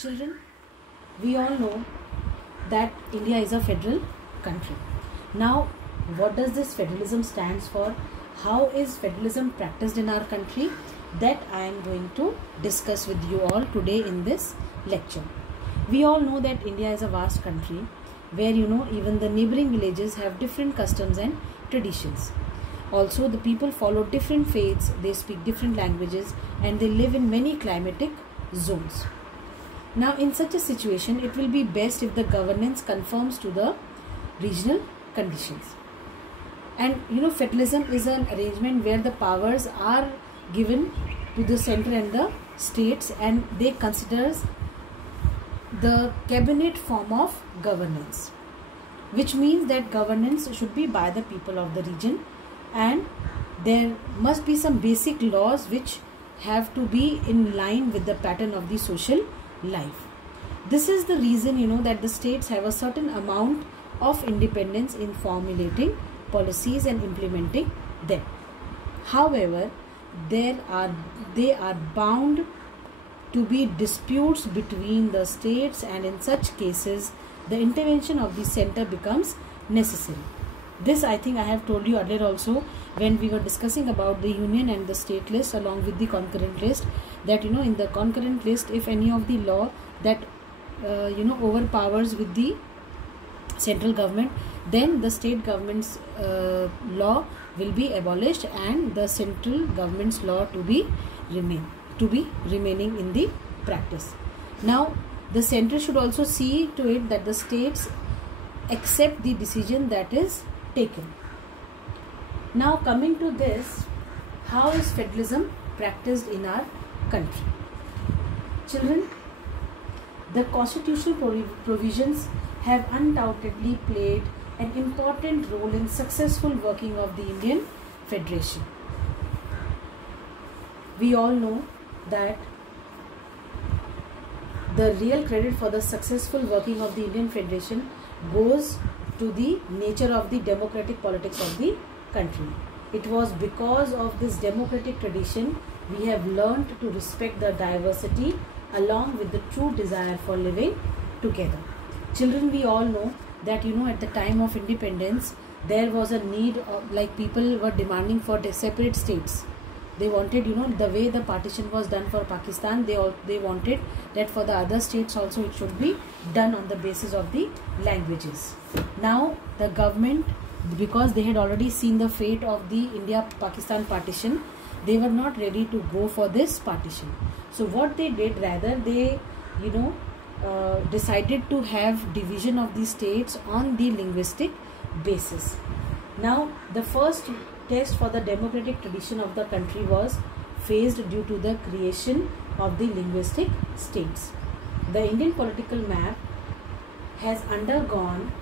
Children, we all know that India is a federal country. Now, what does this federalism stands for? How is federalism practiced in our country? That I am going to discuss with you all today in this lecture. We all know that India is a vast country where even the neighboring villages have different customs and traditions. Also, the people follow different faiths, they speak different languages, and they live in many climatic zones. Now, in such a situation, it will be best if the governance conforms to the regional conditions. And federalism is an arrangement where the powers are given to the center and the states, and they considers the cabinet form of governance, which means that governance should be by the people of the region, and there must be some basic laws which have to be in line with the pattern of the social life. This is the reason that the states have a certain amount of independence in formulating policies and implementing them. However, they are bound to be disputes between the states, and in such cases the intervention of the center becomes necessary. This I think I have told you earlier also when we were discussing about the union and the state list along with the concurrent list, that in the concurrent list, if any of the law that overpowers with the central government, then the state government's law will be abolished and the central government's law to be remaining in the practice. Now, the center should also see to it that the states accept the decision that is taken. Now, coming to this, how is federalism practiced in our country? Children, the constitutional provisions have undoubtedly played an important role in successful working of the Indian Federation. We all know that the real credit for the successful working of the Indian Federation goes to the nature of the democratic politics of the country. It was because of this democratic tradition we have learned to respect the diversity along with the true desire for living together. Children, we all know that at the time of independence there was a need of, like, people were demanding for the separate states. They wanted, the way the partition was done for Pakistan, they wanted that for the other states also it should be done on the basis of the languages. Now, the government, because they had already seen the fate of the India-Pakistan partition, they were not ready to go for this partition. So what they did, rather they, decided to have division of the states on the linguistic basis. Now, the first test for the democratic tradition of the country was faced due to the creation of the linguistic states. The Indian political map has undergone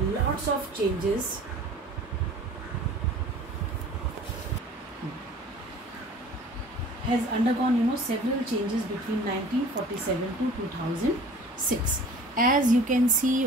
lots of changes several changes between 1947 to 2006. As you can see